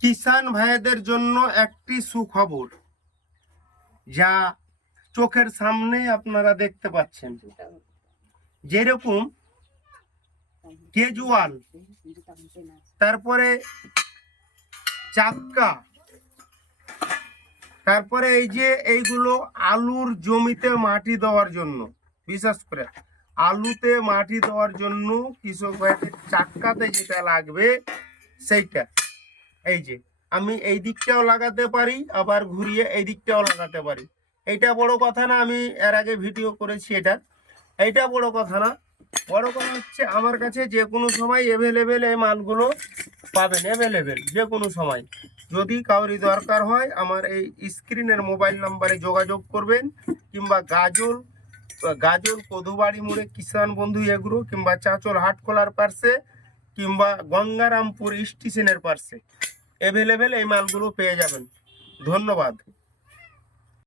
কিষান ভাইদের জন্য একটি সুখবর, যা চোখের সামনে আপনারা দেখতে পাচ্ছেন। যেরকম কেজুয়াল, তারপরে চাক্কা, তারপরে এই যে এইগুলো আলুর জমিতে মাটি দেওয়ার জন্য, বিশেষ করে আলুতে মাটি দেওয়ার জন্য কৃষক ভাইদের চাক্কাতে যেটা লাগবে সেইটা। এই যে আমি এই দিকটাও লাগাতে পারি, আবার ঘুরিয়ে এই দিকটাও লাগাতে পারি। এইটা বড় কথা না, আমি এর আগে ভিডিও করেছি এইটা বড় কথা না। বড় কথা হচ্ছে আমার কাছে যে কোনো সময় অ্যাভেলেবেল এই মালগুলো পাবেন, অ্যাভেলেবেল যে কোনো সময়। যদি কাউরি দরকার হয় আমার এই স্ক্রিনের মোবাইল নাম্বারে যোগাযোগ করবেন, কিংবা গাজল কদুবাড়ি মোড়ে কিষান বন্ধু এগ্রো, কিংবা চাঁচল হাটখোলার পার্শ্বে, কিংবা গঙ্গারামপুর স্টেশনের পার্শ্বে অ্যাভেলেবেল এই মালগুলো পেয়ে যাবেন। ধন্যবাদ।